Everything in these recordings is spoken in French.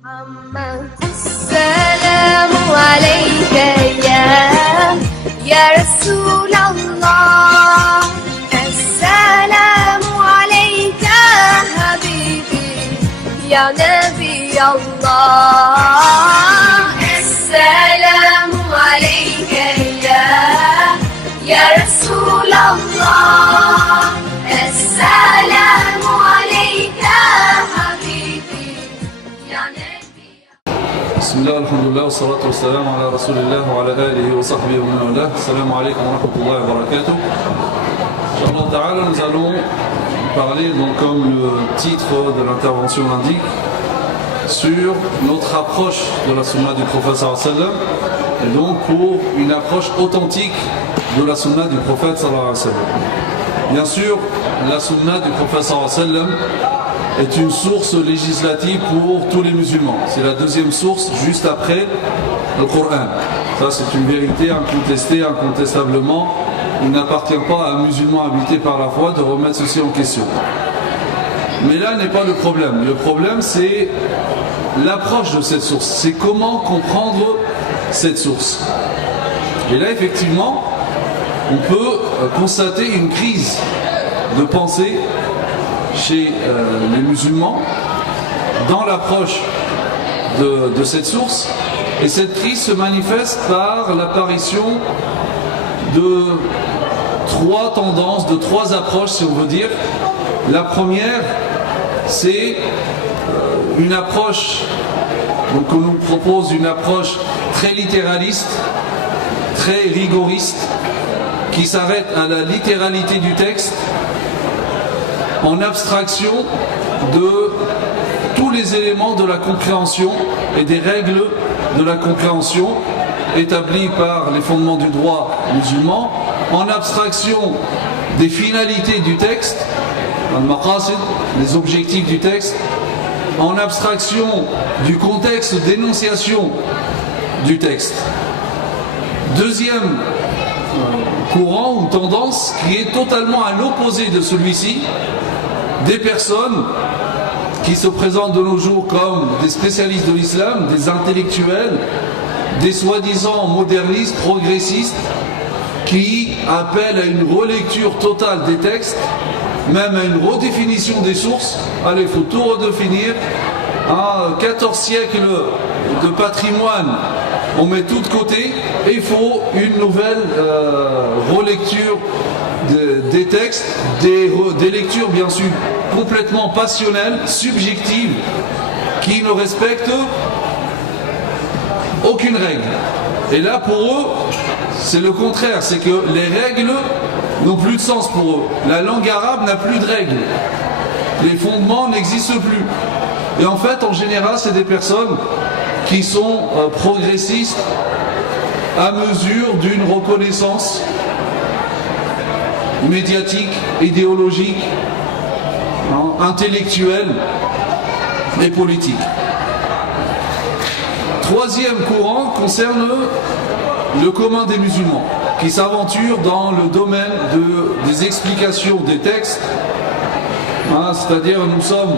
السلام عليك يا رسول الله السلام عليك حبيبي يا نبي الله السلام عليك يا رسول الله السلام عليك حبيبي يا نبي بسم الله والحمد لله والصلاة والسلام على رسول الله وعلى آله وصحبه ومن والاه. Assalamu alaikum wa rahmatullahi wa barakatuh. Inch'Allah ta'ala, nous allons parler, donc comme le titre de l'intervention l'indique, sur notre approche de la sunna du prophète sallallahu alayhi wa sallam, et donc pour une approche authentique de la sunna du prophète sallallahu alayhi wa sallam. Bien sûr, la sunna du prophète sallallahu alayhi wa sallam est une source législative pour tous les musulmans. C'est la deuxième source juste après le Coran. Ça, c'est une vérité incontestée, incontestablement. Il n'appartient pas à un musulman habité par la foi de remettre ceci en question. Mais là n'est pas le problème. Le problème, c'est l'approche de cette source. C'est comment comprendre cette source. Et là, effectivement, on peut constater une crise de pensée chez les musulmans dans l'approche de cette source, et cette crise se manifeste par l'apparition de trois tendances, de trois approches si on veut dire. La première, c'est une approche, donc on nous propose une approche très littéraliste, très rigoriste, qui s'arrête à la littéralité du texte, en abstraction de tous les éléments de la compréhension et des règles de la compréhension établies par les fondements du droit musulman, en abstraction des finalités du texte, al-maqasid, les objectifs du texte, en abstraction du contexte d'énonciation du texte. Deuxième courant ou tendance qui est totalement à l'opposé de celui-ci, des personnes qui se présentent de nos jours comme des spécialistes de l'islam, des intellectuels, des soi-disant modernistes, progressistes, qui appellent à une relecture totale des textes, même à une redéfinition des sources. Allez, il faut tout redéfinir. 14 siècles de patrimoine, on met tout de côté, et il faut une nouvelle relecture des textes, des lectures bien sûr complètement passionnelles, subjectives, qui ne respectent aucune règle. Et là pour eux, c'est le contraire, c'est que les règles n'ont plus de sens pour eux. La langue arabe n'a plus de règles. Les fondements n'existent plus. Et en fait, en général, c'est des personnes qui sont progressistes à mesure d'une reconnaissance médiatique, idéologique, intellectuelle et politique. Troisième courant concerne le commun des musulmans, qui s'aventure dans le domaine des explications des textes, c'est-à-dire nous sommes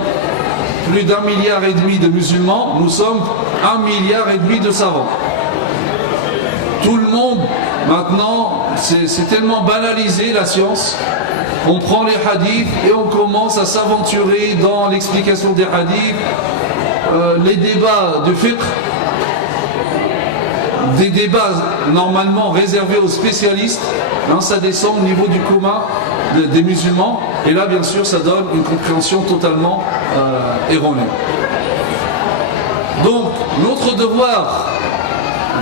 plus d'1,5 milliard de musulmans, nous sommes 1,5 milliard de savants. Tout le monde, maintenant, c'est tellement banalisé la science, on prend les hadiths et on commence à s'aventurer dans l'explication des hadiths, les débats de fiqh, des débats normalement réservés aux spécialistes, ça descend au niveau du commun des musulmans, et là bien sûr ça donne une compréhension totalement erronée. Donc notre devoir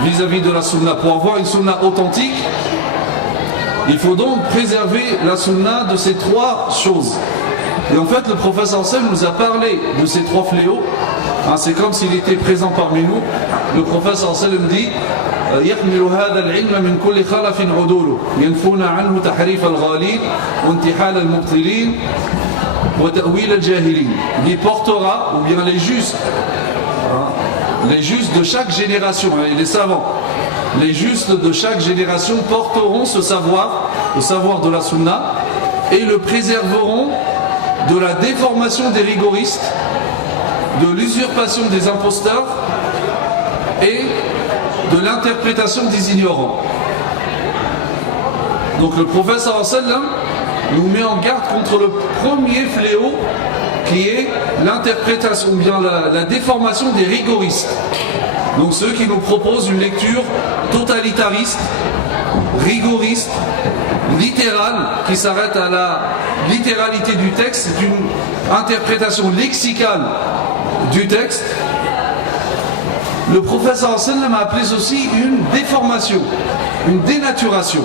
vis-à-vis de la sunna, pour avoir une sunna authentique, il faut donc préserver la sunna de ces trois choses. Et en fait le prophète sallallahu alayhi wa sallam nous a parlé de ces trois fléaux. C'est comme s'il était présent parmi nous. Le prophète sallallahu alayhi wa sallam dit يحمل هذا العلم من كل خلف عدول ينفون عنه تحريف الغالين وانتحال المبطلين وتأويل الجاهلين. Il portera, ou bien les justes de chaque génération, les savants, les justes de chaque génération porteront ce savoir, le savoir de la sunna, et le préserveront de la déformation des rigoristes, de l'usurpation des imposteurs et de l'interprétation des ignorants. Donc le prophète sallallahu alayhi wa sallam nous met en garde contre le premier fléau qui est l'interprétation, ou bien la déformation des rigoristes. Donc ceux qui nous proposent une lecture totalitariste, rigoriste, littérale, qui s'arrête à la littéralité du texte, d'une interprétation lexicale du texte. Le prophète sallallahu alayhi wa sallam a appelé ceci une déformation, une dénaturation.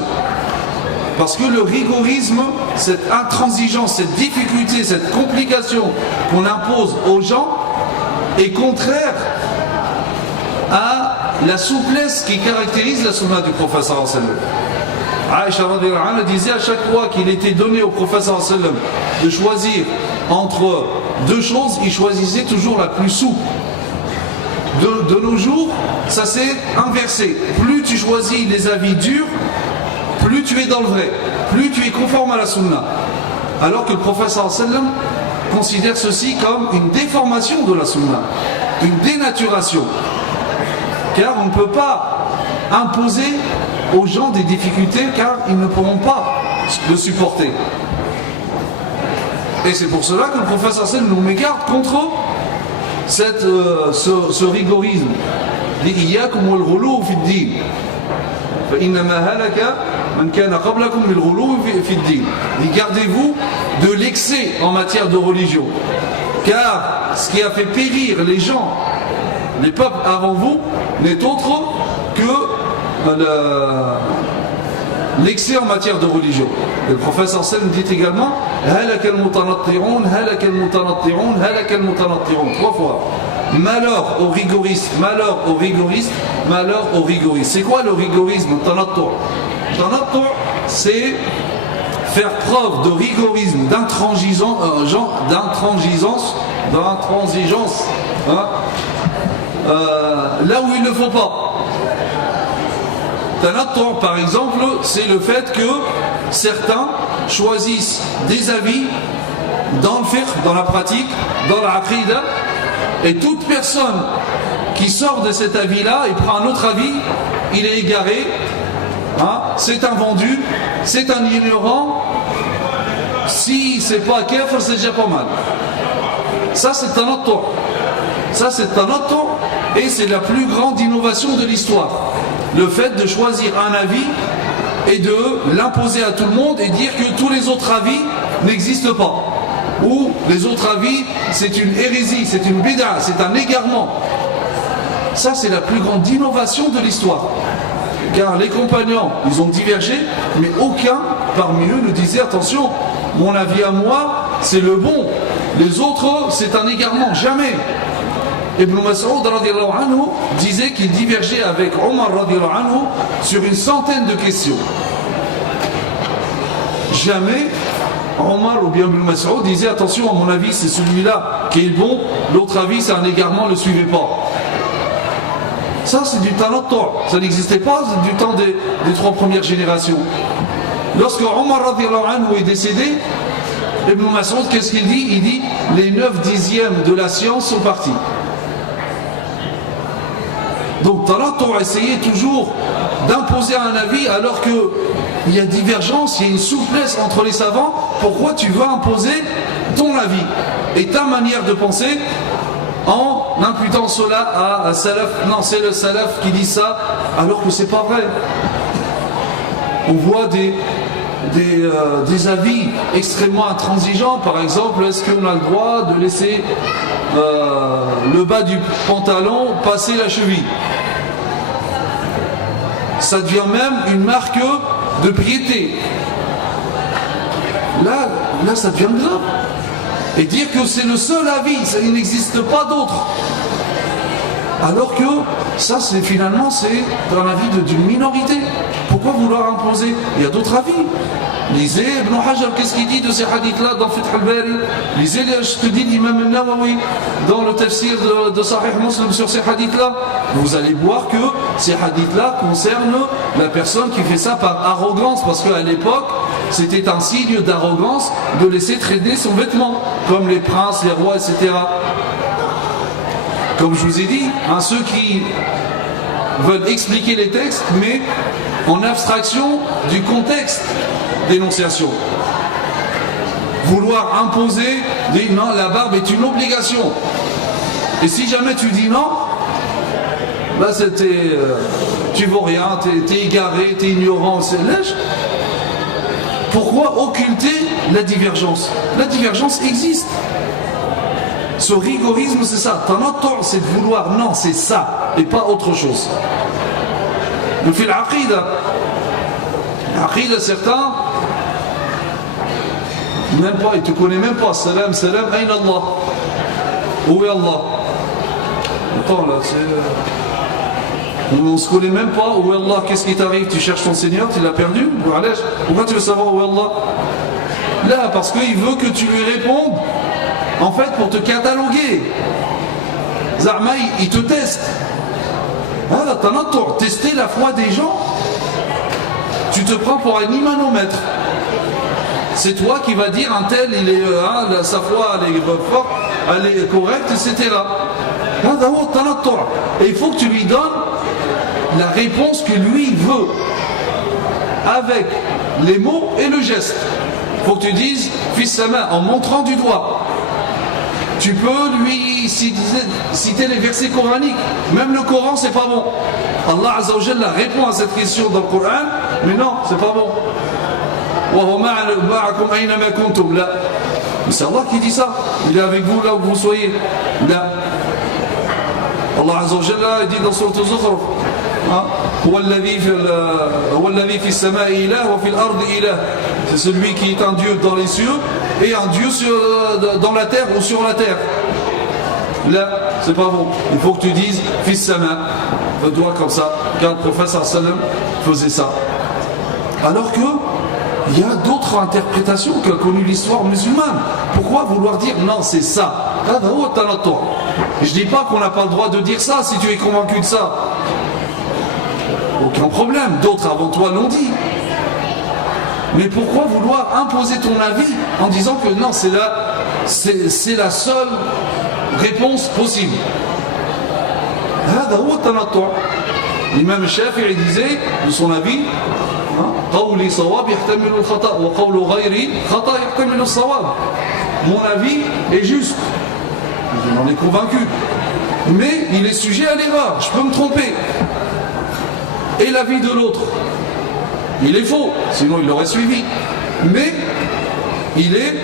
Parce que le rigorisme, cette intransigeance, cette difficulté, cette complication qu'on impose aux gens est contraire à la souplesse qui caractérise la sunna du prophète sallallahu alayhi wa sallam. Aïcha radhiyallahu anha disait à chaque fois qu'il était donné au prophète sallallahu alayhi wa sallam de choisir entre deux choses, il choisissait toujours la plus souple. De nos jours, ça s'est inversé. Plus tu choisis les avis durs, plus tu es dans le vrai, plus tu es conforme à la sunna. Alors que le prophète sallallahu alayhi wa sallam considère ceci comme une déformation de la sunna, une dénaturation. Car on ne peut pas imposer aux gens des difficultés car ils ne pourront pas le supporter. Et c'est pour cela que le prophète sallallahu alayhi wa sallam nous met garde contre ce rigorisme. Iyyakum wal ghuluw fi ad-din. Fa innama halaka man kana qablakum bil ghuluw fi ad-din. Gardez-vous de l'excès en matière de religion. Car ce qui a fait périr les gens, les peuples avant vous, n'est autre que l'excès en matière de religion. Le prophète sallallahu alayhi wa sallam dit également halaka al-mutanatti'un, halaka al-mutanatti'un, halaka al-mutanatti'un, 3 fois. Malheur aux rigoristes, malheur aux rigoristes, malheur aux rigoristes. C'est quoi le rigorisme? Tanattu', c'est faire preuve de rigorisme, d'intransigeance, hein, là où il ne faut pas. Tanattu', par exemple, c'est le fait que certains choisissent des avis dans le fiqh, dans la pratique, dans la aqida, et toute personne qui sort de cet avis-là et prend un autre avis, il est égaré, hein, c'est un vendu, c'est un ignorant. Si c'est pas kafir, c'est déjà pas mal. Ça c'est tanattu'. Ça c'est tanattu', et c'est la plus grande innovation de l'histoire. Le fait de choisir un avis et de l'imposer à tout le monde et dire que tous les autres avis n'existent pas. Ou les autres avis, c'est une hérésie, c'est une bid'a, c'est un égarement. Ça, c'est la plus grande innovation de l'histoire. Car les compagnons, ils ont divergé, mais aucun parmi eux ne disait attention, mon avis à moi, c'est le bon. Les autres, c'est un égarement. Jamais. Ibn Mas'ud radhiyallahu anhu disait qu'il divergeait avec Omar radhiyallahu anhu sur une centaine de questions. Jamais Omar ou bien Ibn Mas'ud disait attention, à mon avis c'est celui-là qui est le bon, l'autre avis c'est un égarement, ne le suivez pas. Ça c'est du tanattu', ça n'existait pas du temps des 3 premières générations. Lorsque Omar radhiyallahu anhu est décédé, Ibn Mas'ud, qu'est-ce qu'il dit? Il dit les 9/10 de la science sont partis. Donc tanattu', essayait toujours d'imposer un avis alors qu'il y a divergence, il y a une souplesse entre les savants. Pourquoi tu veux imposer ton avis et ta manière de penser en imputant cela à un salaf? Non, c'est le salaf qui dit ça alors que c'est pas vrai. On voit des avis extrêmement intransigeants. Par exemple, est-ce qu'on a le droit de laisser le bas du pantalon passer la cheville? Ça devient même une marque de piété. Là, ça devient grave. Et dire que c'est le seul avis, il n'existe pas d'autre. Alors que ça, finalement, c'est un avis d'une minorité. Pourquoi vouloir imposer? Il y a d'autres avis. Lisez Ibn Hajar, qu'est-ce qu'il dit de ces hadiths-là dans Fath al-Bari? Lisez ce que dit l'imam al-Nawawi dans le tafsir de Sahih Muslim sur ces hadiths-là. Vous allez voir que ces hadiths-là concernent la personne qui fait ça par arrogance, parce qu'à l'époque, c'était un signe d'arrogance de laisser traîner son vêtement, comme les princes, les rois, etc. Comme je vous ai dit, ceux qui veulent expliquer les textes, mais en abstraction du contexte d'énonciation. Vouloir imposer, dire non, la barbe est une obligation. Et si jamais tu dis non, là tu vaux rien, t'es égaré, t'es ignorant, c'est lèche. Pourquoi occulter la divergence? La divergence existe. Ce rigorisme, c'est ça. Tanattu', c'est de vouloir, non, c'est ça, et pas autre chose. On fait l'aqida. L'aqida, certains, même pas, ils ne te connaissent même pas. Salam, salam, aïn Allah. Où est Allah? Attends, là, on ne se connaît même pas. Où est Allah? Qu'est-ce qui t'arrive? Tu cherches ton Seigneur, tu l'as perdu? Pourquoi tu veux savoir où est Allah? Là, parce qu'il veut que tu lui répondes, en fait, pour te cataloguer. Zahma, il te teste. Tester la foi des gens. Tu te prends pour un imanomètre. C'est toi qui vas dire un tel, sa foi elle est forte, elle est correcte, etc. Et il faut que tu lui donnes la réponse que lui veut, avec les mots et le geste. Il faut que tu dises fils sa main en montrant du doigt. Tu peux lui citer les versets coraniques. Même le Coran, c'est pas bon. Allah Azza wa Jalla répond à cette question dans le Coran, mais non, c'est pas bon. Mais c'est Allah qui dit ça. Il est avec vous là où vous soyez. Là. Allah Azza wa Jalla dit dans Sourate Az-Zukhruf, c'est celui qui est un Dieu dans les cieux et un Dieu dans la terre ou sur la terre. Là, c'est pas bon. Il faut que tu dises fils sama, le doigt comme ça, car le prophète sallam faisait ça. Alors que il y a d'autres interprétations qu'a connu l'histoire musulmane. Pourquoi vouloir dire non, c'est ça? Je dis pas qu'on n'a pas le droit de dire ça si tu es convaincu de ça. Aucun problème, d'autres avant toi l'ont dit. Mais pourquoi vouloir imposer ton avis en disant que non, c'est la seule réponse possible? L'imam Shafi'i disait de son avis, mon avis est juste, j'en ai convaincu, mais il est sujet à l'erreur, je peux me tromper. Et l'avis de l'autre, il est faux, sinon il l'aurait suivi, mais il est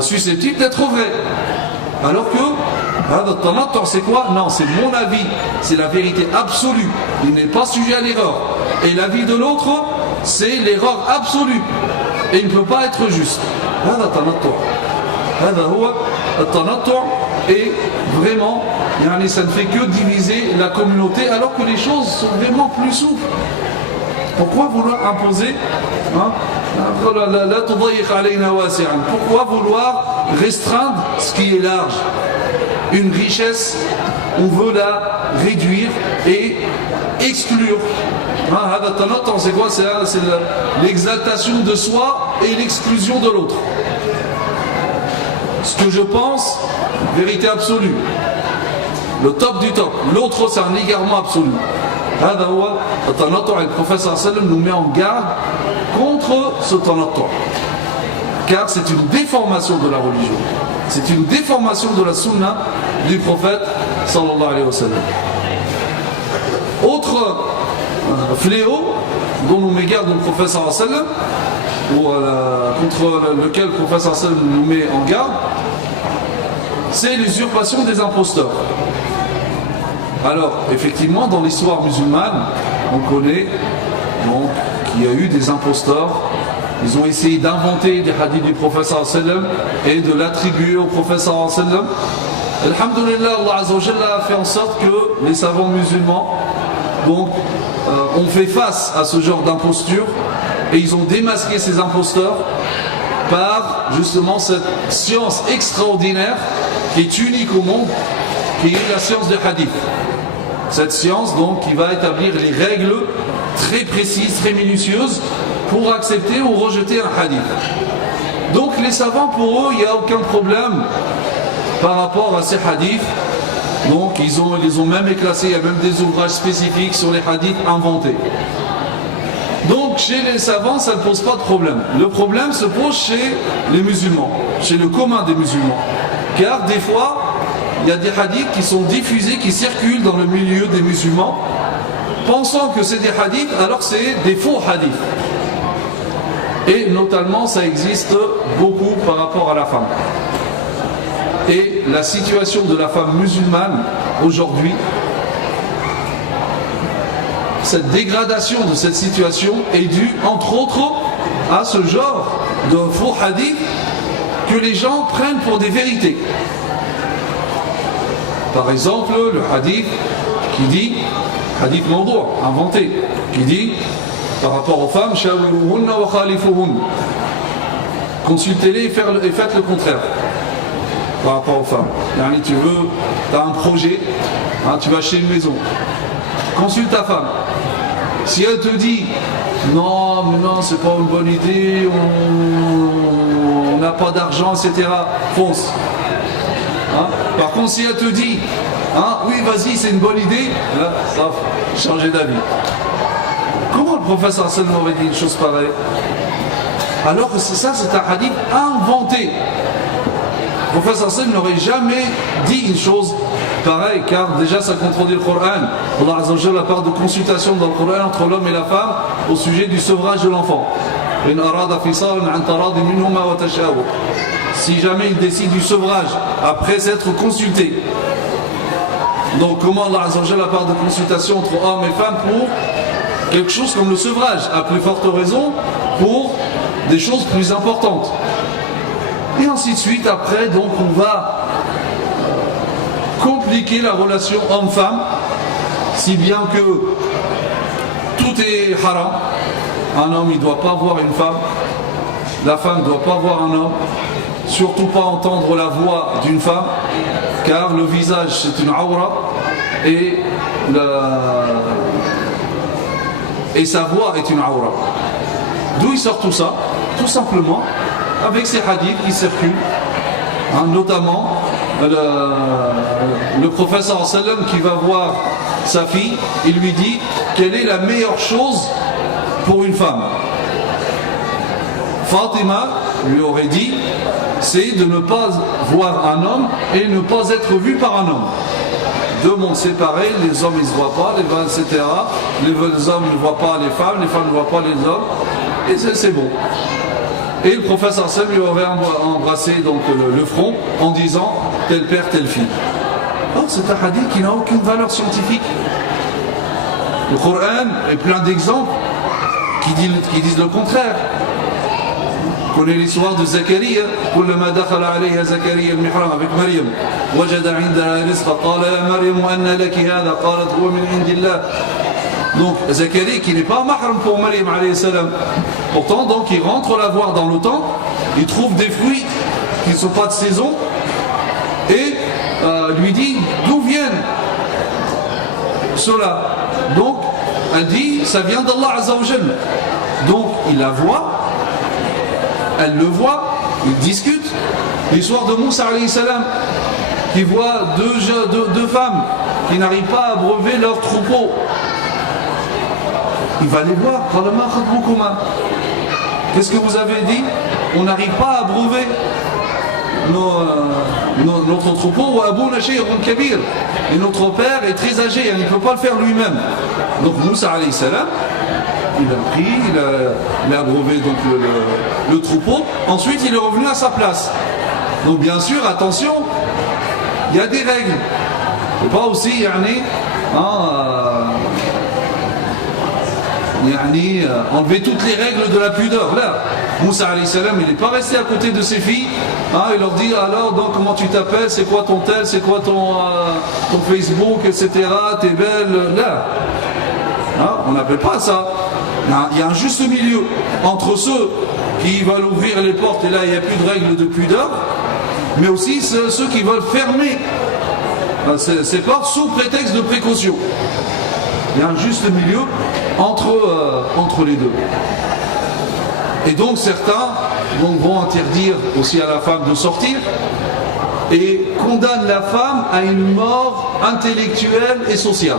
susceptible d'être vrai. Alors que c'est quoi? Non, c'est mon avis, c'est la vérité absolue, il n'est pas sujet à l'erreur. Et l'avis de l'autre, c'est l'erreur absolue, et il ne peut pas être juste. Et vraiment, ça ne fait que diviser la communauté, alors que les choses sont vraiment plus souples. Pourquoi vouloir imposer? Pourquoi vouloir restreindre ce qui est large? Une richesse, on veut la réduire et exclure. C'est quoi? C'est l'exaltation de soi et l'exclusion de l'autre. Ce que je pense, vérité absolue. Le top du top. L'autre, c'est un égarement absolu. Le professeur sallam nous met en garde contre ce tanattu'. Car c'est une déformation de la religion. C'est une déformation de la sunna du prophète sallallahu alayhi wa sallam. Autre fléau dont nous met garde le prophète sallallahu alayhi wa sallam, contre lequel le prophète sallallahu alayhi wa sallam nous met en garde, c'est l'usurpation des imposteurs. Alors, effectivement, dans l'histoire musulmane, on connaît qu'il y a eu des imposteurs. Ils ont essayé d'inventer des hadiths du prophète sallallahu alayhi wa sallam et de l'attribuer au prophète sallallahu alayhi wa sallam. Alhamdulillah, Allah Azza wa Jalla a fait en sorte que les savants musulmans ont fait face à ce genre d'imposture et ils ont démasqué ces imposteurs par justement cette science extraordinaire qui est unique au monde, qui est la science du hadith. Cette science donc qui va établir les règles très précises, très minutieuses pour accepter ou rejeter un hadith. Donc les savants, pour eux, il n'y a aucun problème par rapport à ces hadiths Donc ils les ont même classés, il y a même des ouvrages spécifiques sur les hadiths inventés. Donc chez les savants, ça ne pose pas de problème. Le problème se pose chez les musulmans, chez le commun des musulmans. Car des fois, il y a des hadiths qui sont diffusés, qui circulent dans le milieu des musulmans, pensant que c'est des hadiths, alors c'est des faux hadiths. Et notamment, ça existe beaucoup par rapport à la femme. Et la situation de la femme musulmane aujourd'hui, cette dégradation de cette situation est due, entre autres, à ce genre de faux hadiths que les gens prennent pour des vérités. Par exemple, le hadith qui dit, hadith mawdu', inventé, qui dit, par rapport aux femmes, shawiruhunna wa khalifuhun. Consultez-les et faites le contraire. Par rapport aux femmes. Tu as un projet, tu vas acheter une maison. Consulte ta femme. Si elle te dit non, mais non, c'est pas une bonne idée, on n'a pas d'argent, etc., fonce. Par contre, si elle te dit oui, vas-y, c'est une bonne idée, là, ça va changer d'avis. Comment le professeur Salman aurait dit une chose pareille? Alors que c'est un hadith inventé. Le professeur Salman n'aurait jamais dit une chose pareille, car déjà ça contredit le Coran. Allah Azza wa Jalla parle de consultation dans le Coran entre l'homme et la femme au sujet du sevrage de l'enfant. Si jamais il décide du sevrage après s'être consulté. Donc comment Allah Azza wa Jalla parle de consultation entre hommes et femmes pour quelque chose comme le sevrage, à plus forte raison pour des choses plus importantes. Et ainsi de suite, après, donc on va compliquer la relation homme-femme, si bien que tout est haram. Un homme, il ne doit pas voir une femme, la femme ne doit pas voir un homme, surtout pas entendre la voix d'une femme, car le visage c'est une aura et sa voix est une aura. D'où il sort tout ça? Tout simplement avec ces hadiths qui circulent, notamment le professeur sallam qui va voir sa fille, il lui dit quelle est la meilleure chose pour une femme. Fatima lui aurait dit c'est de ne pas voir un homme et ne pas être vu par un homme. Deux mondes séparés, les hommes ils ne se voient pas, etc. Les hommes ne voient pas les femmes ne voient pas les hommes, et c'est bon. Et le professeur Sam lui aurait embrassé donc le front en disant tel père, telle fille. Or c'est un hadith qui n'a aucune valeur scientifique. Le Coran est plein d'exemples qui disent le contraire. Vous connaissez l'histoire de Zakaria, كلما دخل عليها زكريا المحراب avec Maryam وجد عندها رزقا قال يا مريم أن لك هذا قالت هو من عند الله. Donc Zacharie qui n'est pas mahram pour Maryam alayhi salam. Pourtant donc il rentre la voir dans le temple, il trouve des fruits qui ne sont pas de saison et lui dit d'où viennent cela. Donc elle dit ça vient d'Allah Azza wa Jalla. Donc il la voit, elle le voit, ils discutent. L'histoire de Moussa alayhi salam qui voit deux femmes qui n'arrivent pas à abreuver leur troupeau. Il va les voir. Qu'est-ce que vous avez dit? On n'arrive pas à abreuver notre troupeau. Et notre père est très âgé, il ne peut pas le faire lui-même. Donc Moussa alayhi salam, il a pris, il a abreuvé donc le troupeau. Ensuite il est revenu à sa place. Donc bien sûr, attention, il y a des règles. Il ne faut pas aussi enlever toutes les règles de la pudeur. Là, Moussa alayhi salam, il n'est pas resté à côté de ses filles. Il leur dit alors donc comment tu t'appelles, c'est quoi ton tel, c'est quoi ton Facebook, etc. T'es belle. Là, on n'appelle pas ça. Il y a un juste milieu entre ceux qui veulent ouvrir les portes et là il n'y a plus de règles de pudeur, mais aussi ceux qui veulent fermer ces portes sous prétexte de précaution. Il y a un juste milieu entre les deux. Et donc certains vont interdire aussi à la femme de sortir. et condamne la femme à une mort intellectuelle et sociale.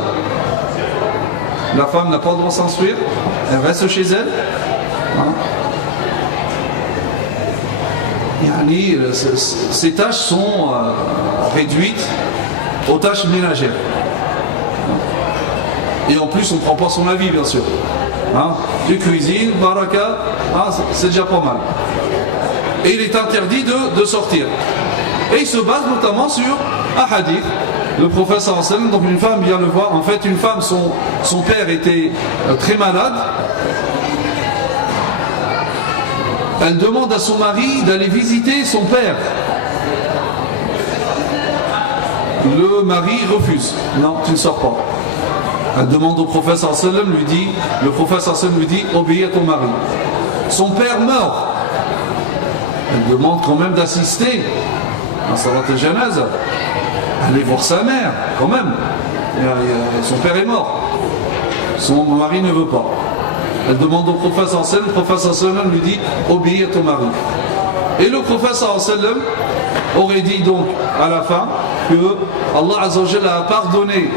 La femme n'a pas le droit de s'instruire, elle reste chez elle. Ces tâches sont réduites aux tâches ménagères. Et en plus, on ne prend pas son avis, bien sûr. Tu cuisines, baraka, c'est déjà pas mal. Et il est interdit de sortir. Et il se base notamment sur un hadith. Le prophète sallallahu alayhi wa sallam, donc une femme vient le voir. En fait, une femme, son père était très malade. Elle demande à son mari d'aller visiter son père. Le mari refuse. Non, tu ne sors pas. Elle demande au prophète sallallahu alayhi wa sallam, le prophète sallallahu alayhi wa sallam lui dit, obéis à ton mari. Son père meurt. Elle demande quand même d'assister à salat al-janaza. Aller voir sa mère, quand même. Son père est mort. Son mari ne veut pas. Elle demande au prophète sallallahu alayhi wa sallam, le prophète sallallahu alayhi wa sallam lui dit, obéis à ton mari. Et le prophète sallallahu alayhi wa sallam aurait dit donc à la fin que Allah azza wa jalla a pardonné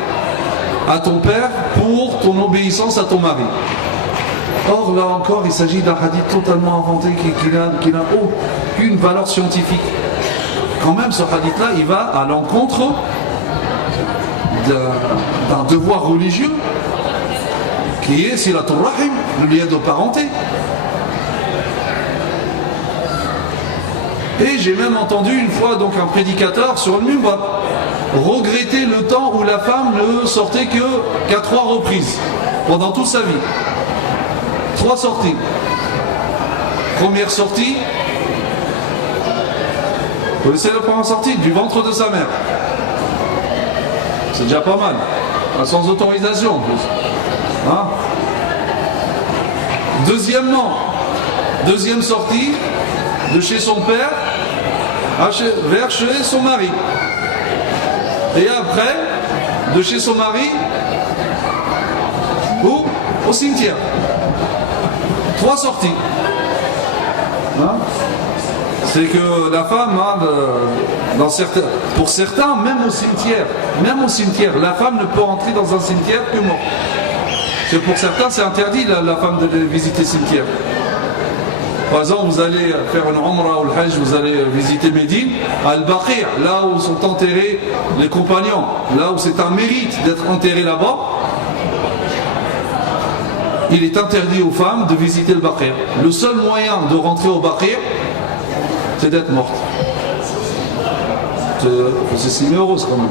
à ton père pour ton obéissance à ton mari. Or là encore il s'agit d'un hadith totalement inventé qui n'a aucune valeur scientifique. Quand même ce hadith là il va à l'encontre d'un devoir religieux qui est silatul rahim, le lien de parenté. Et j'ai même entendu une fois donc un prédicateur sur le minbar regretter le temps où la femme ne sortait qu'à 3 reprises pendant toute sa vie. 3 sorties. Première sortie, vous connaissez la première sortie du ventre de sa mère. C'est déjà pas mal, sans autorisation en plus. Deuxième sortie de chez son père vers chez son mari. Et après, de chez son mari au cimetière. 3 sorties. C'est que la femme, pour certains, même au cimetière, la femme ne peut entrer dans un cimetière que mort. C'est pour certains, c'est interdit la femme de visiter le cimetière. Par exemple, vous allez faire une Umrah ou le Hajj, vous allez visiter Médine, à Al-Baqi', là où sont enterrés les compagnons, là où c'est un mérite d'être enterré là-bas, il est interdit aux femmes de visiter le Baqi'. Le seul moyen de rentrer au Baqi', c'est d'être morte. C'est si heureuse quand même.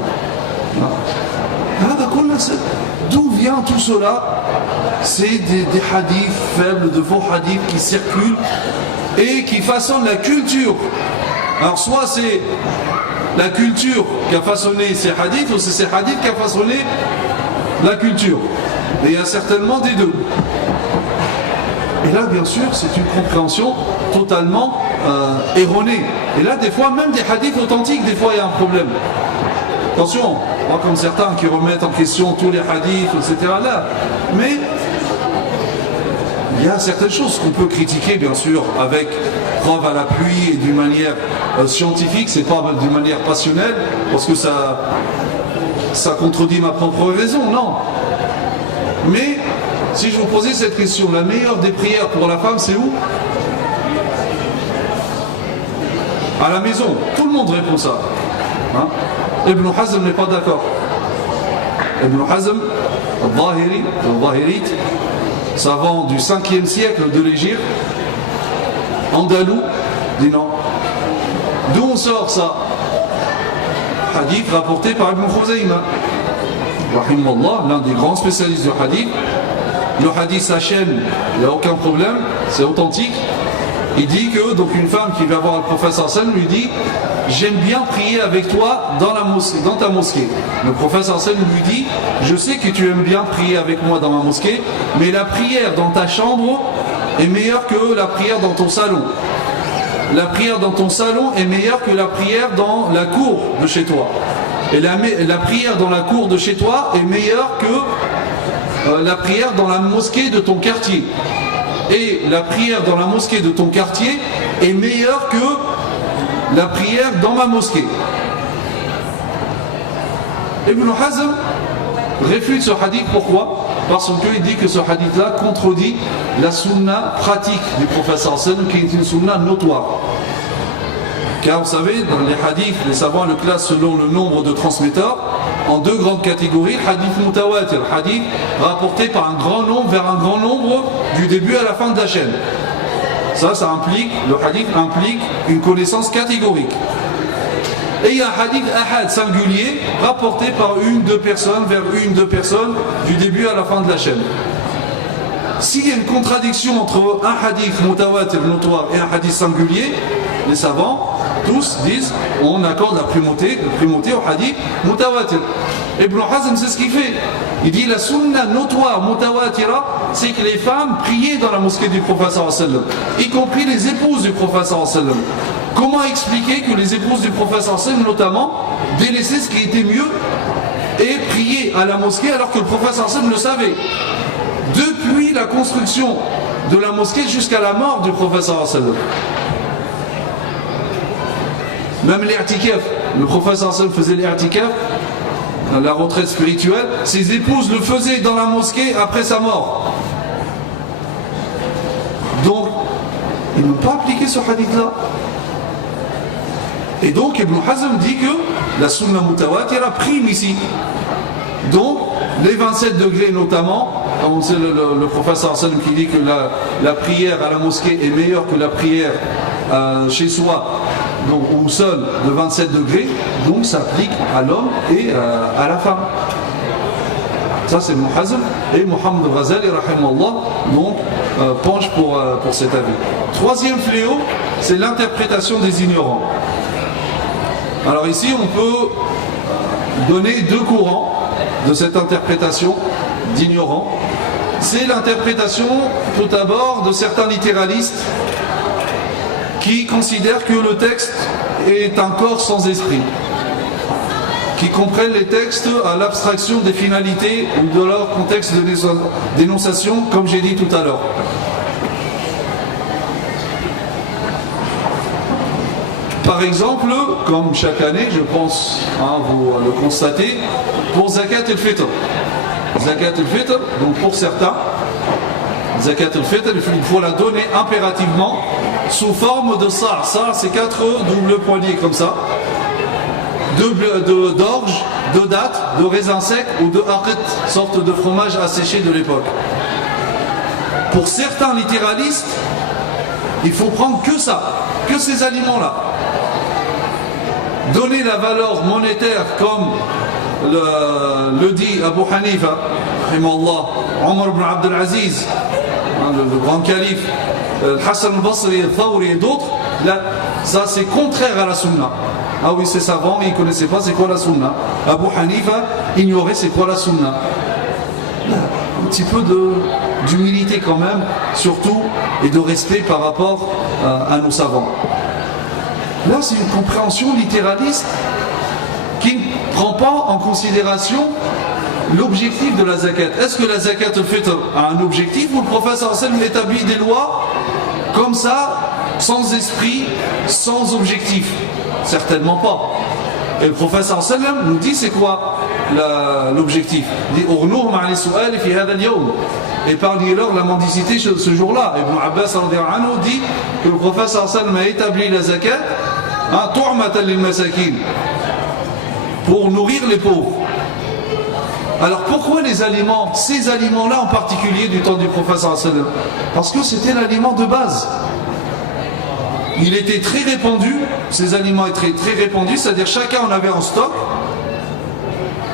D'où vient tout cela? C'est des hadiths faibles, de faux hadiths qui circulent et qui façonnent la culture. Alors soit c'est la culture qui a façonné ces hadiths, ou c'est ces hadiths qui a façonné la culture. Et il y a certainement des deux. Et là, bien sûr, c'est une compréhension totalement erronée. Et là, des fois, même des hadiths authentiques, des fois, il y a un problème. Attention, pas comme certains qui remettent en question tous les hadiths, etc. Là. Mais il y a certaines choses qu'on peut critiquer, bien sûr, avec preuve à l'appui et d'une manière scientifique, c'est pas d'une manière passionnelle, parce que ça contredit ma propre raison, non. Mais si je vous posais cette question, la meilleure des prières pour la femme, c'est où? À la maison. Tout le monde répond ça. Ibn Hazm n'est pas d'accord. Ibn Hazm, al-Zahirite, savant du 5e siècle de l'Égypte, andalou, dit non. D'où on sort ça? Hadith rapporté par Ibn Khuzayma, rahimahullah, l'un des grands spécialistes du hadith. Le hadith s'achène, il n'y a aucun problème, c'est authentique. Il dit que donc une femme qui va voir le prophète sallallahu alayhi wa sallam lui dit: j'aime bien prier avec toi dans ta mosquée. Le prophète sallallahu alayhi wa sallam lui dit: je sais que tu aimes bien prier avec moi dans ma mosquée, mais la prière dans ta chambre est meilleure que la prière dans ton salon. La prière dans ton salon est meilleure que la prière dans la cour de chez toi. Et la prière dans la cour de chez toi est meilleure que la prière dans la mosquée de ton quartier. Et la prière dans la mosquée de ton quartier est meilleure que la prière dans ma mosquée. Ibn Hazm réfute ce hadith, pourquoi? Parce qu'il dit que ce hadith-là contredit la sunna pratique du prophète sallallahu alayhi wa sallam, qui est une sunna notoire. Car vous savez, dans les hadiths, les savants le classent selon le nombre de transmetteurs en deux grandes catégories. Hadith mutawatir, hadith rapporté par un grand nombre vers un grand nombre du début à la fin de la chaîne. Ça implique, le hadith implique une connaissance catégorique. Et il y a un hadith ahad singulier rapporté par une, deux personnes vers une, deux personnes du début à la fin de la chaîne. S'il y a une contradiction entre un hadith mutawatir notoire et un hadith singulier, les savants tous disent on accorde la primauté au hadith mutawatir. Ibn Hazm, c'est ce qu'il fait. Il dit la sunna notoire mutawatira, c'est que les femmes priaient dans la mosquée du prophète sallallahu alayhi wa sallam, y compris les épouses du prophète sallallahu alayhi wa sallam. Comment expliquer que les épouses du prophète sallallahu alayhi wa sallam, notamment, délaissaient ce qui était mieux et priaient à la mosquée alors que le prophète sallallahu alayhi wa sallam le savait? Depuis la construction de la mosquée jusqu'à la mort du prophète sallallahu alayhi wa sallam. Même l'irtikaf, le prophète sallallahu alayhi wa sallam faisait l'irtikaf, la retraite spirituelle, ses épouses le faisaient dans la mosquée après sa mort. Donc, ils n'ont pas appliqué ce hadith-là. Et donc, Ibn Hazm dit que la sunna mutawatira prime ici. Donc, les 27 degrés notamment, c'est le prophète sallallahu alayhi wa sallam qui dit que la prière à la mosquée est meilleure que la prière chez soi, donc, ou seul, de 27 degrés, donc ça s'applique à l'homme et à la femme. Ça c'est Ibn Hazm, et Muhammad Ghazali rahimahullah donc penche pour cet avis. Troisième fléau, c'est l'interprétation des ignorants. Alors ici on peut donner deux courants de cette interprétation d'ignorants. C'est l'interprétation tout d'abord de certains littéralistes qui considèrent que le texte est un corps sans esprit, qui comprennent les textes à l'abstraction des finalités ou de leur contexte de dénonciation, comme j'ai dit tout à l'heure. Par exemple, comme chaque année, je pense, vous le constatez, pour Zakat al-Fitr. Zakat al-Fitr, donc pour certains, Zakat al-Fitr, il faut la donner impérativement sous forme de sar. Sar, c'est 4 doubles poignées comme ça, d'orge, de dattes, de raisins secs ou de aqit, sorte de fromage asséché de l'époque. Pour certains littéralistes, il faut prendre que ça, que ces aliments-là. Donner la valeur monétaire comme le dit Abu Hanifa, Omar ibn Abd al-Aziz, le grand calife, Hassan al-Basri, al-Thawri et d'autres, là, ça c'est contraire à la sunna. Ah oui, ces savants, ils ne connaissaient pas c'est quoi la sunna. Abu Hanifa ignorait c'est quoi la sunna. Un petit peu d'humilité quand même, surtout, et de respect par rapport à nos savants. Là, c'est une compréhension littéraliste qui ne prend pas en considération l'objectif de la zakat. Est-ce que la zakat al-fitr a un objectif ou le prophète sallallahu alayhi wa sallam établit des lois comme ça, sans esprit, sans objectif? Certainement pas. Et le prophète sallallahu alayhi wa sallam nous dit c'est quoi l'objectif? Il dit Urnuhum ala su'ali fi hadha al-yawm. Épargnez-leur la mendicité ce jour-là. Ibn Abbas radiyallahu anhu dit que le prophète sallallahu alayhi wa sallam a établi la zakat tu'matan lil masakin, pour nourrir les pauvres. Alors pourquoi les aliments, ces aliments-là en particulier du temps du prophète sallallahu alayhi wa sallam? Parce que c'était l'aliment de base. Il était très répandu, ces aliments étaient très répandus, c'est-à-dire chacun en avait en stock.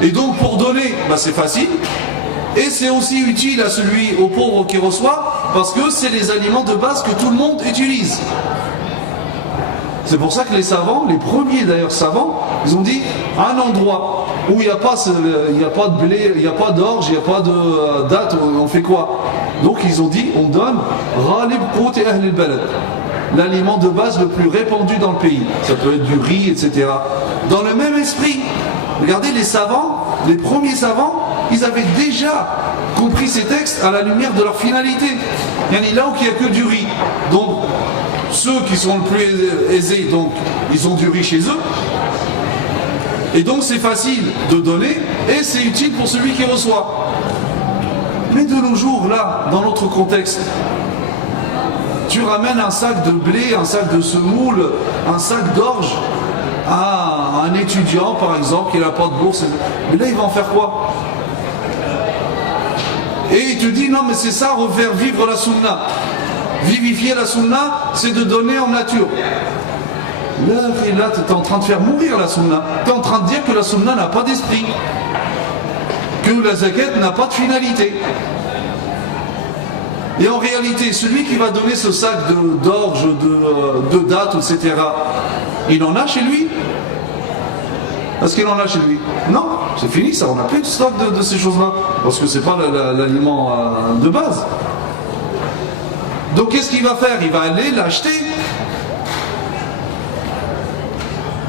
Et donc pour donner, c'est facile. Et c'est aussi utile à celui, au pauvre qui reçoit, parce que c'est les aliments de base que tout le monde utilise. C'est pour ça que les savants, les premiers d'ailleurs savants, ils ont dit un endroit où il n'y a pas de blé, il n'y a pas d'orge, il n'y a pas de date, on fait quoi? Donc ils ont dit on donne Ghalib Qut Ahl al-Balad, l'aliment de base le plus répandu dans le pays. Ça peut être du riz, etc. Dans le même esprit, regardez les savants, les premiers savants, ils avaient déjà compris ces textes à la lumière de leur finalité. Il y en a là où il n'y a que du riz. Donc, ceux qui sont le plus aisés, donc, ils ont du riz chez eux. Et donc c'est facile de donner et c'est utile pour celui qui reçoit. Mais de nos jours, là, dans notre contexte, tu ramènes un sac de blé, un sac de semoule, un sac d'orge à un étudiant, par exemple, qui n'a pas de bourse. Mais là, il va en faire quoi? Et il te dit, non, mais c'est ça, refaire vivre la sunna. Vivifier la sunna, c'est de donner en nature. Là, tu es en train de faire mourir la sunna. Tu es en train de dire que la sunna n'a pas d'esprit. Que la zakat n'a pas de finalité. Et en réalité, celui qui va donner ce sac d'orge, de dattes, etc., il en a chez lui? Est-ce qu'il en a chez lui? Non, c'est fini ça, on n'a plus de stock de ces choses-là. Parce que c'est pas l'aliment de base. Donc qu'est-ce qu'il va faire? Il va aller l'acheter.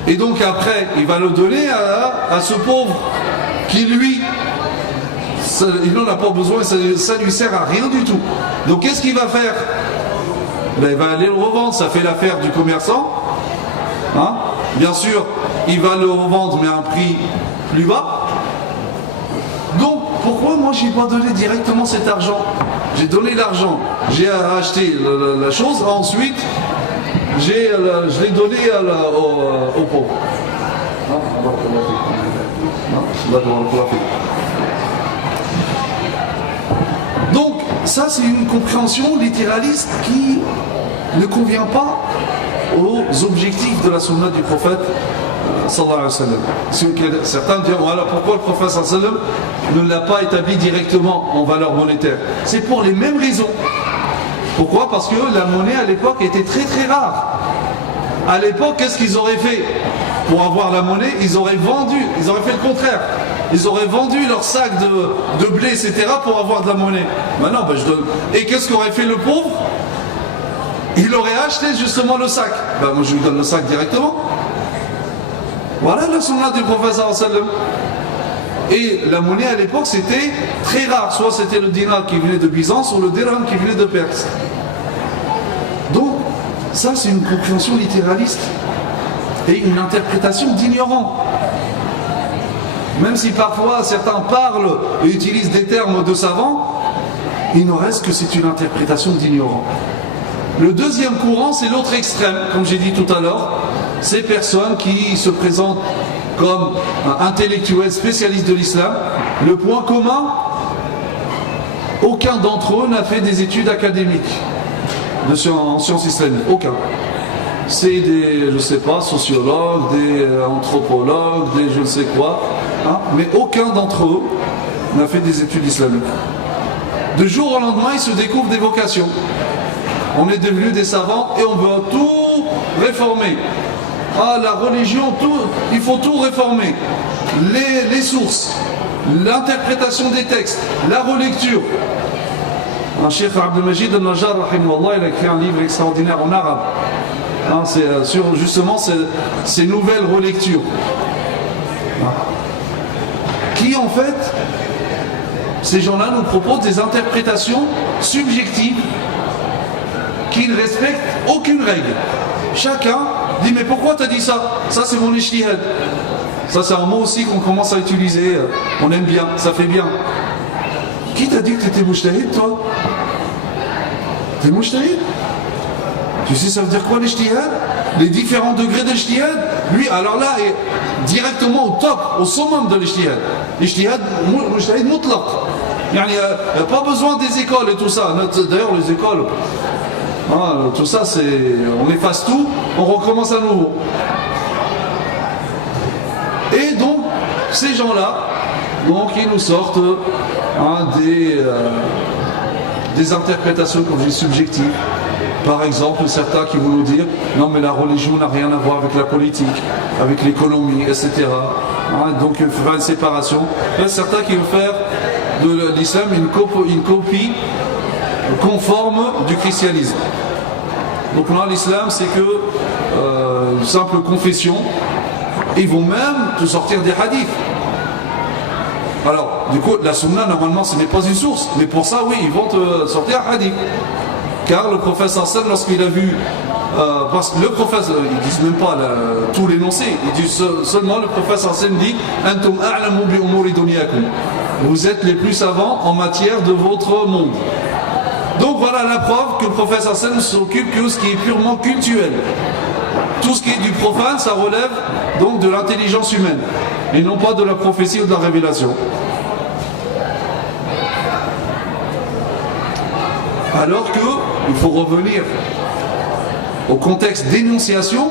Et donc après, il va le donner à ce pauvre qui lui, il n'en a pas besoin, ça lui sert à rien du tout. Donc qu'est-ce qu'il va faire? Ben, il va aller le revendre, ça fait l'affaire du commerçant. Hein? Bien sûr, il va le revendre mais à un prix plus bas. Donc pourquoi moi je n'ai pas donné directement cet argent? J'ai donné l'argent, j'ai acheté la chose, ensuite je l'ai donné au pauvre. Donc ça c'est une compréhension littéraliste qui ne convient pas aux objectifs de la sunna du prophète sallallahu alayhi wa sallam. Certains diront, voilà pourquoi le prophète sallallahu alayhi wa sallam ne l'a pas établi directement en valeur monétaire. C'est pour les mêmes raisons. Pourquoi? Parce que la monnaie à l'époque était très très rare. À l'époque, qu'est-ce qu'ils auraient fait? Pour avoir la monnaie, ils auraient fait le contraire. Ils auraient vendu leur sac de blé, etc. pour avoir de la monnaie. Maintenant, je donne. Et qu'est-ce qu'aurait fait le pauvre? Il aurait acheté justement le sac. Moi je lui donne le sac directement. Voilà la sunna du prophète sallallahu alayhi wa sallam. Et la monnaie à l'époque c'était très rare. Soit c'était le dinar qui venait de Byzance ou le dirham qui venait de Perse. Donc ça c'est une compréhension littéraliste et une interprétation d'ignorants. Même si parfois certains parlent et utilisent des termes de savants, il ne reste que c'est une interprétation d'ignorants. Le deuxième courant, c'est l'autre extrême, comme j'ai dit tout à l'heure. Ces personnes qui se présentent comme intellectuels, spécialistes de l'islam. Le point commun, aucun d'entre eux n'a fait des études académiques en sciences islamiques. Aucun. C'est des, je ne sais pas, sociologues, des anthropologues, des je ne sais quoi. Hein, mais aucun d'entre eux n'a fait des études islamiques. De jour au lendemain, ils se découvrent des vocations. On est devenus des savants et on veut tout réformer. Ah, la religion, tout, il faut tout réformer. Les sources, l'interprétation des textes, la relecture. Un cheikh Abdelmajid al-Najjar, il a écrit un livre extraordinaire en arabe. Hein, c'est sur justement ces nouvelles relectures. Qui en fait, ces gens-là nous proposent des interprétations subjectives qui ne respectent aucune règle. Chacun dit mais pourquoi tu as dit ça? Ça c'est mon ijtihad. Ça c'est un mot aussi qu'on commence à utiliser. On aime bien, ça fait bien. Qui t'a dit que tu étais mujtahid toi? T'es mujtahid? Tu sais ça veut dire quoi l'ijtihad? Les différents degrés de l'ijtihad? Lui alors là est directement au top, au summum de l'ijtihad. L'ijtihad, mujtahid mutlaq. Il n'y a pas besoin des écoles et tout ça. D'ailleurs les écoles, tout ça c'est, on efface tout, on recommence à nouveau. Et donc ces gens-là, donc ils nous sortent des interprétations comme je dis subjectives. Par exemple, certains qui vont nous dire non mais la religion n'a rien à voir avec la politique, avec l'économie, etc. Donc il faudra une séparation. Il y a certains qui veulent faire de l'islam une copie conforme du christianisme. Donc là l'islam c'est que une simple confession. Ils vont même te sortir des hadiths. Alors, du coup, la sunna, normalement, ce n'est pas une source. Mais pour ça, oui, ils vont te sortir un hadith. Car le prophète sallallahu alayhi wa sallam, lorsqu'il a vu parce que le prophète, ils disent même pas tout l'énoncé, ils disent seulement, le prophète sallam dit Antum a'lamu bi umuri dunyakum. Vous êtes les plus savants en matière de votre monde. Donc voilà la preuve que le prophète sallam s'occupe que ce qui est purement cultuel. Tout ce qui est du profane, ça relève donc de l'intelligence humaine et non pas de la prophétie ou de la révélation. Alors qu'il faut revenir au contexte d'énonciation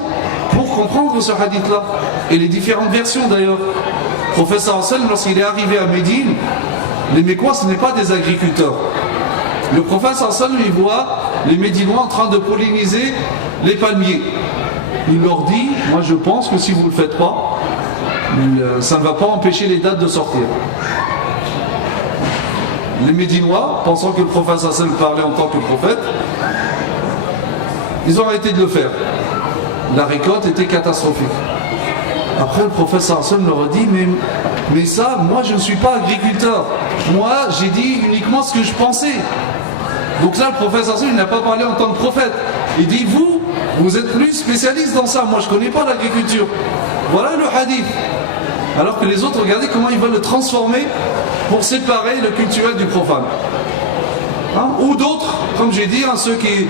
pour comprendre ce hadith-là et les différentes versions d'ailleurs. Le prophète sallam, lorsqu'il est arrivé à Médine, les Mécois ce n'est pas des agriculteurs. Le prophète sallam, il voit les Médinois en train de polliniser les palmiers. Il leur dit, moi je pense que si vous ne le faites pas, ça ne va pas empêcher les dattes de sortir. Les Médinois, pensant que le prophète sallam parlait en tant que prophète, ils ont arrêté de le faire. La récolte était catastrophique. Après le prophète sallam leur a dit, mais ça, moi je ne suis pas agriculteur. Moi j'ai dit uniquement ce que je pensais. Donc là le prophète sallam il n'a pas parlé en tant que prophète. Il dit, vous êtes plus spécialiste dans ça, moi je ne connais pas l'agriculture. Voilà le hadith. Alors que les autres, regardez comment ils veulent le transformer pour séparer le cultuel du profane. Hein? Ou d'autres, comme j'ai dit, ceux qui,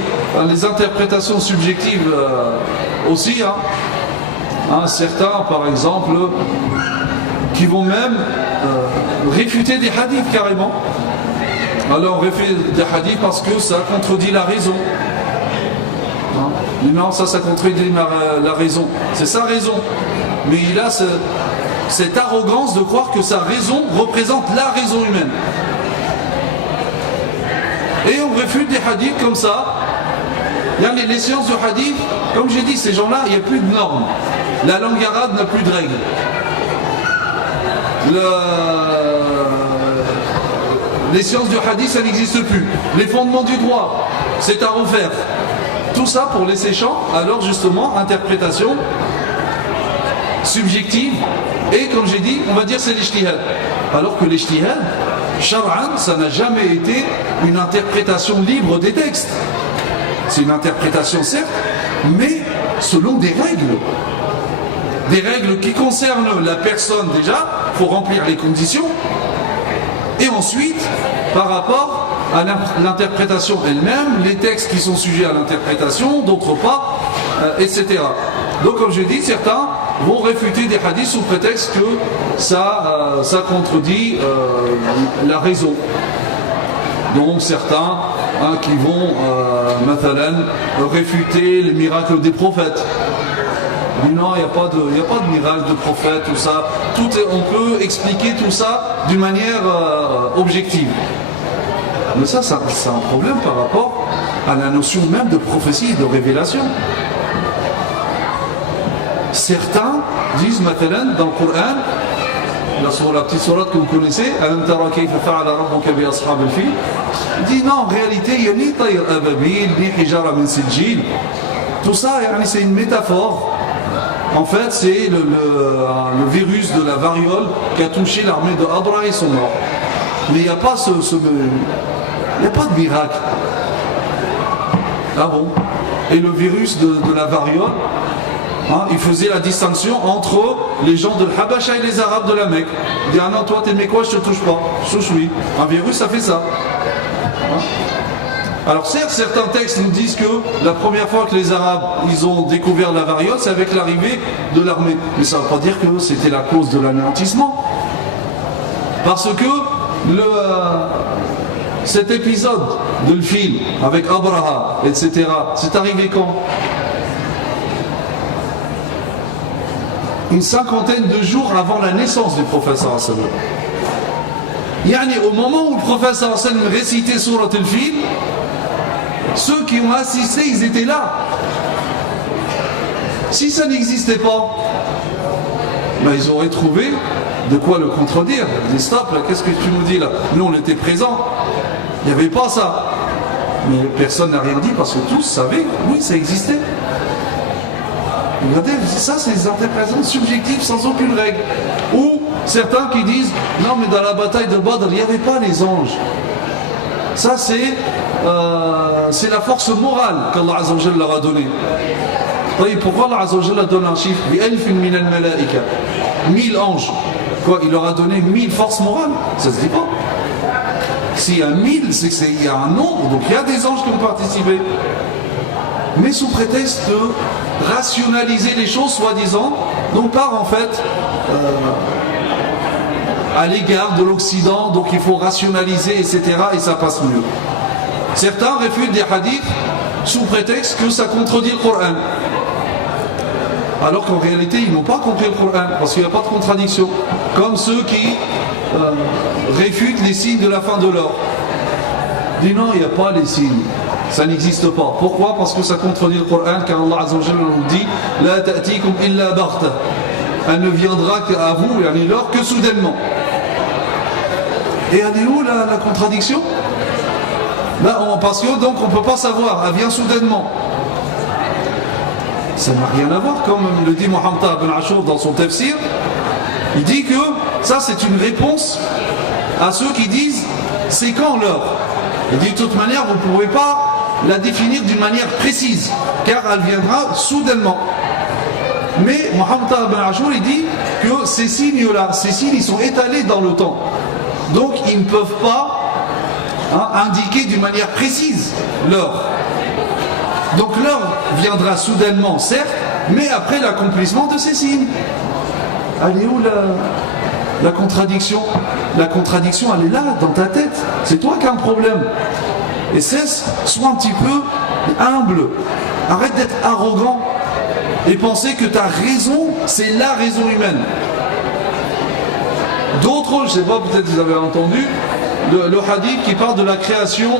les interprétations subjectives aussi, certains par exemple, qui vont même réfuter des hadiths carrément. Alors on réfute des hadiths parce que ça contredit la raison. Non, ça contredit la raison. C'est sa raison. Mais il a cette arrogance de croire que sa raison représente la raison humaine. Et on réfute des hadiths comme ça. Les sciences du hadith, comme j'ai dit, ces gens-là, il n'y a plus de normes. La langue arabe n'a plus de règles. Les sciences du hadith, ça n'existe plus. Les fondements du droit, c'est à refaire. Tout ça pour laisser champ, alors justement, interprétation subjective, et comme j'ai dit, on va dire c'est l'ijtihad. Alors que l'ijtihad, shar'an, ça n'a jamais été une interprétation libre des textes. C'est une interprétation certes, mais selon des règles. Des règles qui concernent la personne déjà, il faut remplir les conditions, et ensuite, par rapport à l'interprétation elle-même, les textes qui sont sujets à l'interprétation, d'autres pas, etc. Donc comme je dis, certains vont réfuter des hadiths sous prétexte que ça contredit la raison. Donc certains qui vont réfuter les miracles des prophètes. Non, il n'y a pas de miracle de prophète, tout ça. On peut expliquer tout ça d'une manière objective. Mais ça, c'est un problème par rapport à la notion même de prophétie et de révélation. Certains disent, maintenant, dans le Coran, la petite sourate que vous connaissez, Alam tara kayfa fa'ala rabbuka bi ashabil fil, dit non, en réalité, il n'y a ni tayr ababil, ni hijara min sijil. Tout ça, c'est une métaphore. En fait, c'est le virus de la variole qui a touché l'armée de Hadra et ils sont morts. Mais il n'y a pas il n'y a pas de miracle. Ah bon? Et le virus de la variole, il faisait la distinction entre les gens de l'Habasha et les Arabes de la Mecque. Il dit, ah non, toi t'es quoi, je te touche pas. Je touche oui. Un virus, ça fait ça. Alors certes, certains textes nous disent que la première fois que les Arabes ils ont découvert la variole, c'est avec l'arrivée de l'armée. Mais ça ne veut pas dire que c'était la cause de l'anéantissement. Parce que cet épisode de le film avec Abraha, etc., c'est arrivé quand? Une cinquantaine de jours avant la naissance du prophète sallallahu alayhi wa sallam. Au moment où le prophète sallallahu alayhi wa sallam récitait Surat al-Fil, ceux qui ont assisté, ils étaient là. Si ça n'existait pas, ils auraient trouvé de quoi le contredire. Ils disent, stop, là, qu'est-ce que tu nous dis là? Nous, on était présents. Il n'y avait pas ça. Mais personne n'a rien dit parce que tous savaient, oui, ça existait. Regardez, ça, c'est des interprétations subjectives sans aucune règle. Ou certains qui disent, non, mais dans la bataille de Badr, il n'y avait pas les anges. Ça, c'est la force morale qu'Allah Azza wa Jalla leur a donnée. Pourquoi Allah Azza wa Jalla donne un chiffre 1000 anges. Quoi, il leur a donné 1000 forces morales? Ça se dit pas. S'il y a 1000, c'est qu'il y a un nombre, donc il y a des anges qui ont participé. Mais sous prétexte de rationaliser les choses, soi-disant, donc part en fait à l'égard de l'Occident, donc il faut rationaliser, etc. et ça passe mieux. Certains réfutent des hadiths sous prétexte que ça contredit le Coran. Alors qu'en réalité, ils n'ont pas compris le Coran, parce qu'il n'y a pas de contradiction. Comme ceux qui réfutent les signes de la fin de l'or. Ils disent non, il n'y a pas les signes. Ça n'existe pas. Pourquoi? Parce que ça contredit le Coran, car Allah Azza wa Jalla nous dit La ta'tikum illa baghta. Elle ne viendra à vous, l'or, que soudainement. Et elle est où la contradiction? Là, parce que donc on ne peut pas savoir, elle vient soudainement. Ça n'a rien à voir, comme le dit Muhammad ibn Ashur dans son tafsir. Il dit que ça c'est une réponse à ceux qui disent c'est quand l'heure. Il dit de toute manière vous ne pouvez pas la définir d'une manière précise car elle viendra soudainement. Mais Muhammad ibn Ashur il dit que ces signes-là, ces signes ils sont étalés dans le temps. Donc ils ne peuvent pas indiquer d'une manière précise l'heure. Donc l'heure viendra soudainement, certes, mais après l'accomplissement de ces signes. Elle est où la contradiction? La contradiction, elle est là, dans ta tête. C'est toi qui as un problème. Et sois un petit peu humble. Arrête d'être arrogant et penser que ta raison, c'est la raison humaine. D'autres, je ne sais pas, peut-être vous avez entendu, le hadith qui parle de la création.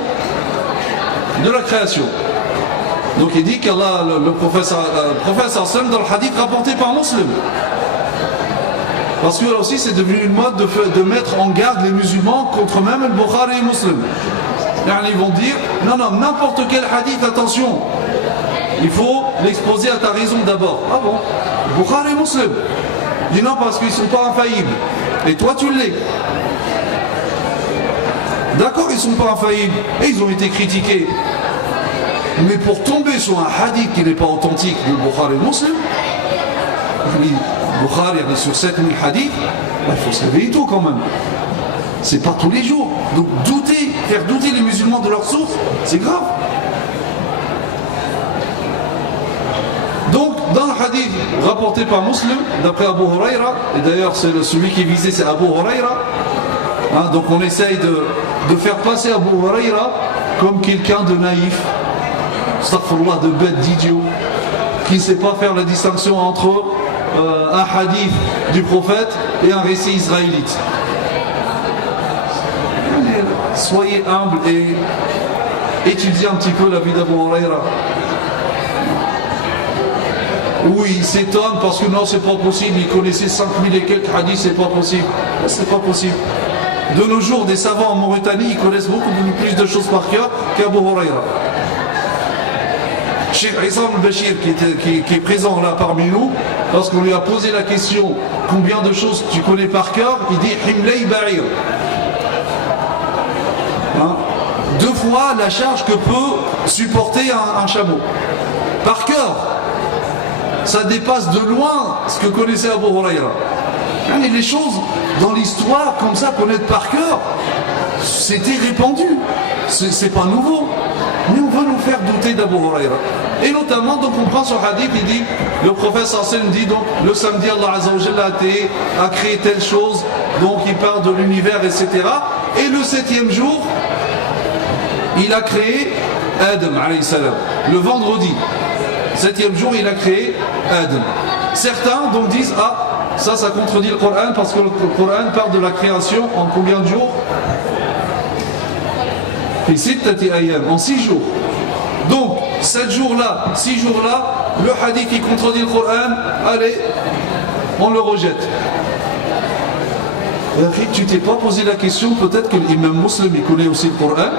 Donc il dit qu'Allah, le prophète dans le hadith rapporté par un musulman. Parce que là aussi c'est devenu une mode de mettre en garde les musulmans contre même le Bukhari et les musulmans. Ils vont dire, non, n'importe quel hadith, attention, il faut l'exposer à ta raison d'abord. Ah bon? Bukhari et musulmans. Il dit non parce qu'ils ne sont pas infaillibles. Et toi tu l'es. D'accord, ils ne sont pas infaillibles. Et ils ont été critiqués. Mais pour tomber sur un hadith qui n'est pas authentique de Bukhari et Muslim, Bukhari est sur 7000 hadiths, il faut se réveiller tôt quand même. C'est pas tous les jours. Donc faire douter les musulmans de leur source, c'est grave. Donc dans le hadith rapporté par Muslim, d'après Abu Huraira, et d'ailleurs celui qui est visé c'est Abu Huraira, donc on essaye de faire passer Abu Huraira comme quelqu'un de naïf, astaghfirullah, de bête, d'idiot, qui ne sait pas faire la distinction entre un hadith du prophète et un récit israélite. Soyez humble et étudiez un petit peu la vie d'Abu Huraira. Oui, il s'étonne parce que non, c'est pas possible, il connaissait 5000 et quelques hadiths, c'est pas possible. C'est pas possible. De nos jours, des savants en Mauritanie, ils connaissent beaucoup plus de choses par cœur qu'Abu Huraira. Cheikh Issam al-Bashir, qui est présent là parmi nous, lorsqu'on lui a posé la question combien de choses tu connais par cœur, il dit Himlay Ba'ir. 2 fois la charge que peut supporter un chameau. Par cœur. Ça dépasse de loin ce que connaissait Abu Huraira. Et les choses dans l'histoire comme ça, connaître par cœur, c'était répandu. C'est pas nouveau. Mais on veut nous faire douter d'Abu Huraira. Et notamment, donc on prend son hadith, il dit, le prophète sallallahu dit donc, le samedi Allah Azza wa Jalla a créé telle chose, donc il parle de l'univers, etc. Et le 7e jour, il a créé Adam, alayhi salam. Le vendredi, 7e jour, il a créé Adam. Certains donc disent, ça contredit le Coran, parce que le Coran parle de la création en combien de jours? En 6 jours. Donc, 7 jours-là, 6 jours-là, le hadith qui contredit le Coran, allez, on le rejette. Tu t'es pas posé la question, peut-être que l'imam Muslim, il connaît aussi le Coran,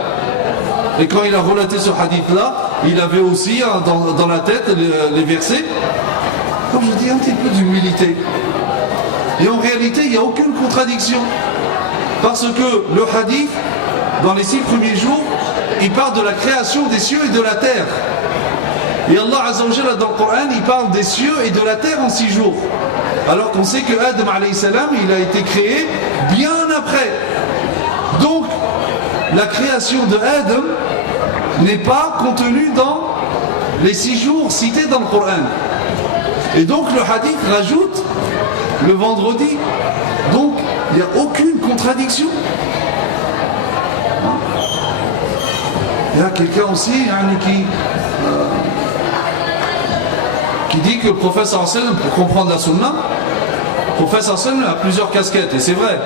et quand il a relaté ce hadith-là, il avait aussi dans la tête les versets. Comme je dis, un petit peu d'humilité. Et en réalité, il n'y a aucune contradiction. Parce que le hadith dans les 6 premiers jours, il parle de la création des cieux et de la terre. Et Allah Azza wa Jalla dans le Coran, il parle des cieux et de la terre en 6 jours. Alors qu'on sait que Adam alayhi salam, il a été créé bien après. Donc, la création de Adam n'est pas contenue dans les 6 jours cités dans le Coran. Et donc, le hadith rajoute le vendredi. Donc, il n'y a aucune contradiction. Il y a quelqu'un aussi qui dit que le prophète sallallahu alayhi wa sallam, pour comprendre la sunna, le prophète sallallahu alayhi wa sallam a plusieurs casquettes, et c'est vrai.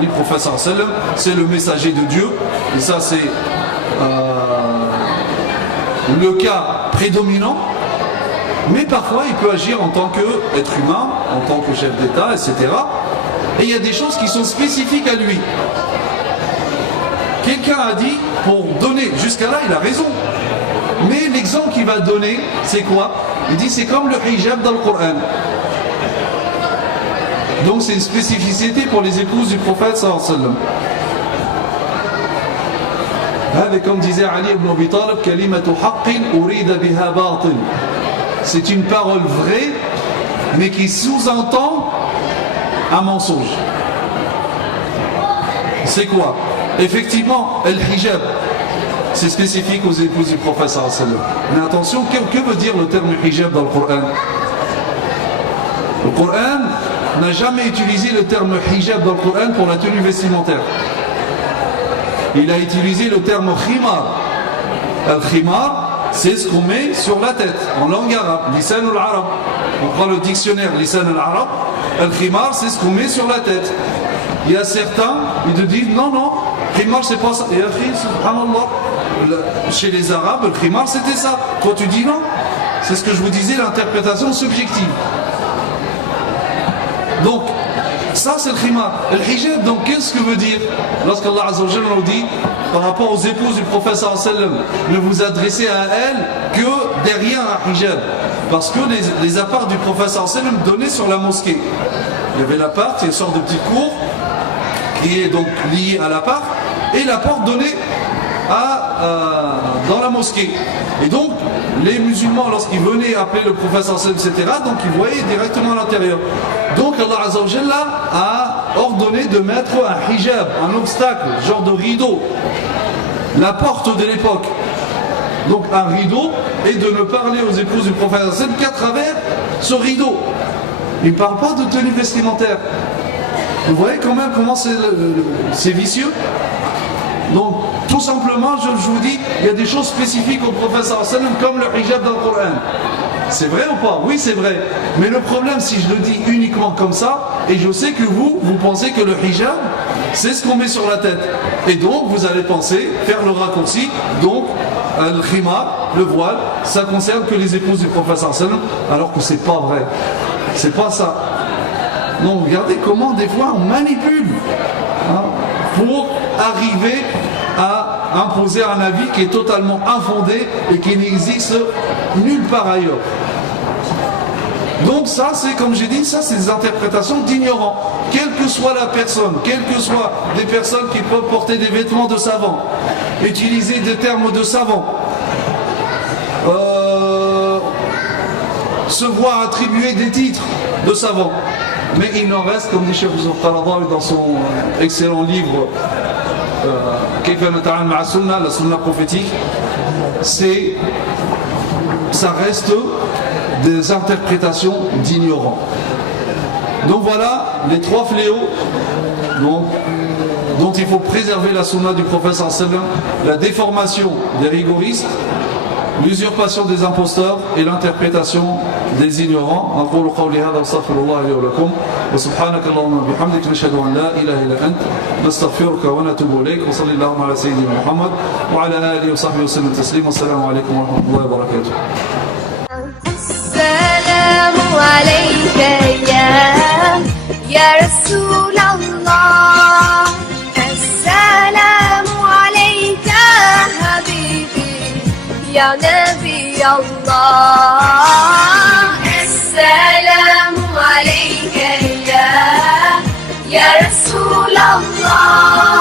Le prophète sallallahu alayhi wa sallam, c'est le messager de Dieu, et ça c'est le cas prédominant, mais parfois il peut agir en tant qu'être humain, en tant que chef d'État, etc. Et il y a des choses qui sont spécifiques à lui. Quelqu'un a dit, pour donner, jusqu'à là il a raison, mais l'exemple qu'il va donner, c'est quoi? Il dit c'est comme le hijab dans le Coran. Donc c'est une spécificité pour les épouses du prophète sallallahu alayhi wa sallam. Et comme disait Ali ibn Abi Talib, kalimatu haqqin urida biha batil. C'est une parole vraie, mais qui sous-entend un mensonge. C'est quoi? Effectivement, le hijab, c'est spécifique aux épouses du prophète sallallahu alayhi wa sallam. Mais attention, que veut dire le terme hijab dans le Coran? Le Coran n'a jamais utilisé le terme hijab dans le Coran pour la tenue vestimentaire. Il a utilisé le terme khimar. Al-khimar, c'est ce qu'on met sur la tête, en langue arabe, lisan al-arab. On prend le dictionnaire lisan al-arab, al-khimar, c'est ce qu'on met sur la tête. Il y a certains, ils te disent non, khimar c'est pas ça. Et subhanallah, chez les arabes, le khimar c'était ça. Toi tu dis non. C'est ce que je vous disais, l'interprétation subjective. Donc, ça c'est le khimar. Le hijab, donc qu'est-ce que veut dire? Lorsqu'Allah Azza wa Jalla nous dit, par rapport aux épouses du prophète sallallahu alayhi wa sallam, ne vous adressez à elles que derrière un hijab. Parce que les apparts du prophète sallallahu alayhi wa sallam donnaient sur la mosquée. Il y avait l'appart, il y a une sorte de petite cour qui est donc liée à l'appart, et la porte donnait dans la mosquée. Et donc, les musulmans, lorsqu'ils venaient appeler le prophète sallallahu alayhi wa sallam, etc., donc ils voyaient directement à l'intérieur. Donc Allah Azza wa Jalla a ordonné de mettre un hijab, un obstacle, genre de rideau, la porte de l'époque. Donc un rideau, et de ne parler aux épouses du prophète sallallahu alayhi wa sallam qu'à travers ce rideau. Il ne parle pas de tenue vestimentaire. Vous voyez quand même comment c'est vicieux. Donc, tout simplement, je vous dis, il y a des choses spécifiques au prophète sallallahu alayhi wa sallam, comme le hijab dans le Coran. C'est vrai ou pas? Oui, c'est vrai. Mais le problème, si je le dis uniquement comme ça, et je sais que vous pensez que le hijab, c'est ce qu'on met sur la tête. Et donc, vous allez penser, faire le raccourci, donc, le khimar, le voile, ça concerne que les épouses du prophète sallallahu alayhi wa sallam, alors que c'est pas vrai. C'est pas ça. Donc, regardez comment, des fois, on manipule pour arriver à imposer un avis qui est totalement infondé et qui n'existe nulle part ailleurs. Donc ça, c'est, comme j'ai dit, ça c'est des interprétations d'ignorants. Quelle que soit la personne, quelles que soient des personnes qui peuvent porter des vêtements de savants, utiliser des termes de savants, se voir attribuer des titres de savants. Mais il en reste, comme dit Cheikh Qaradawi dans son excellent livre la sunna prophétique, ça reste des interprétations d'ignorants. Donc voilà les 3 fléaux dont il faut préserver la sunna du prophète sallallahu alayhi wa sallam: la déformation des rigoristes, l'usurpation des imposteurs et l'interprétation des ignorants. أقول قولي هذا واستغفر الله لي ولكم وسبحانك اللهم وبحمدك نشهد أن لا إله إلا أنت نستغفرك ونتوب إليك وصلى اللهم على سيدنا محمد وعلى آله وصحبه وسلم تسليما. والسلام عليكم ورحمة الله وبركاته. السلام عليك يا رسول الله. السلام عليك حبيبي يا نبي الله. السلام عليك يا رسول الله.